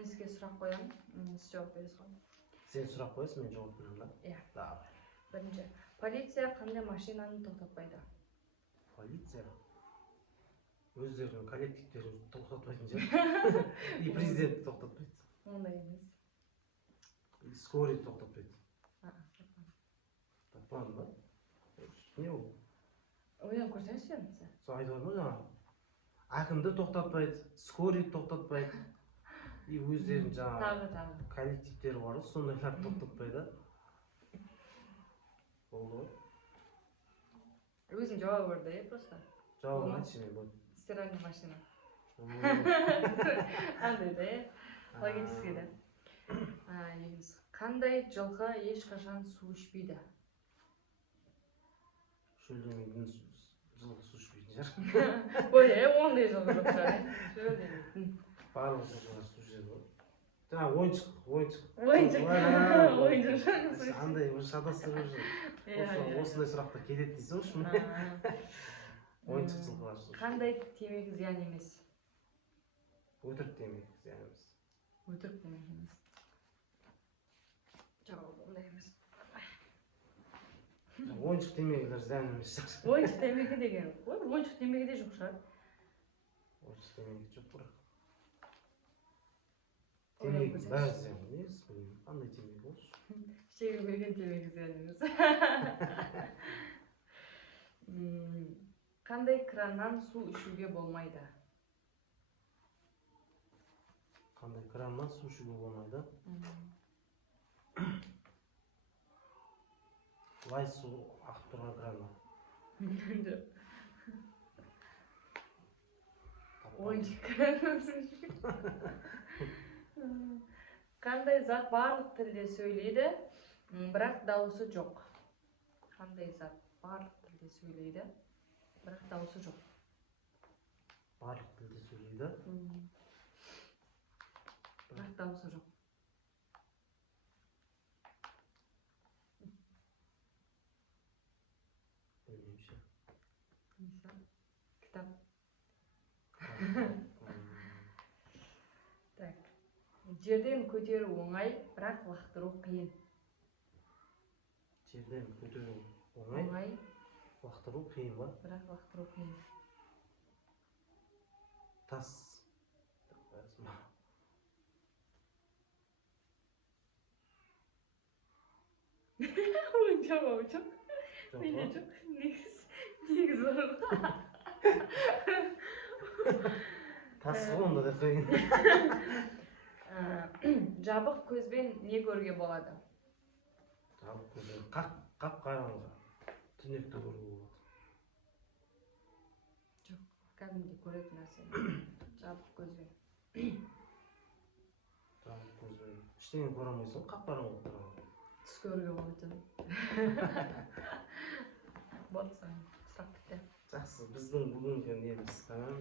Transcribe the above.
Мен сізге сұрақ қоямын, сіз жауап бересіз ғой. Сен сұрақ қойасың, мен жауап беремін да? Иә. Давай. Бірінші, полиция қандай машинаны тоқтатпайды? Полиция өздерінің коллективтерін тоқтатпайтын шығар. И президент тоқтатпайды. Ондай емес. И скорый тоқтатпайды. Таппадың ба? Не ол? Ойланып көрсеңізші енді. Сол айтып отырмын ғой жаңа. Әкімді тоқтатпайды, скорый тоқтатпайды. И өздерінің жаңа коллективтері бар ғой, сондайларды тоқтатпайды. Болды ғой? Өзің жауап берді, просто. Жауабын айтшы мен болды. Стиральный машина. Андай да, логический да. Қандай жылқы ешқашан су ішпейді? Шөлдемейтін жылқы су ішпейтін шығар. Ой, ондай жылқы жоқ шығар. Шөлдемейтін. Барлық жылқылар су ішеді ғой. Жаңа ойыншық. Андай бір шатастырып жүр. Осындай сұрақтар келеді дейсің ғой шын. Ойыншық жылқылар су ішеді. Қандай темекі зиян емес? Өтірік темекі зиян емес. Өтірік темекі емес. Жауап ондай емес. Ойыншық темекілер зиян емес шығар. Ойыншық темекі деген ғой, ойыншық темекі де жоқ шығар. Ойыншық темекі жоқ бірақ. Темекі бәрі зиян емес, қандай темекі болшы? Шегілмеген темекі зиян емес. Қандай краннан су ішуге болмайды? Қандай краннан су ішуге болмайды? Лай су ағып тұрған краннан. Жоқ. Ойыншық краннан су ішуге. Қандай зат барлық тілде сөйлейді, бірақ дауысы жоқ? Қандай зат барлық тілде сөйлейді, бірақ дауысы жоқ? Барлық тілде сөйлейді, бірақ дауысы жоқ. Білмеймін. Кітап. Так. Жерден көтеру оңай, бірақ лақтыру қиын. Жерден көтеру оңай, лақтыру қиын ба? Бірақ лақтыру қиын. Тас. Оның жауабы жоқ. Менде жоқ. Негіз бар. Тас онда да қиын. Жабық көзбен не көруге болады? Жабық көзбен қап-қараңғы түнекті көруге болады. Жоқ, кәдімгідей көретін нәрсе. Жабық көзбен. Жабық көзбен. Ештеңе көре алмайсың, қап-қараңғы тұрады. Түс көруге болады. Болды, сұрақ бітті. Жақсы, біздің бүгінгі неміз тамам.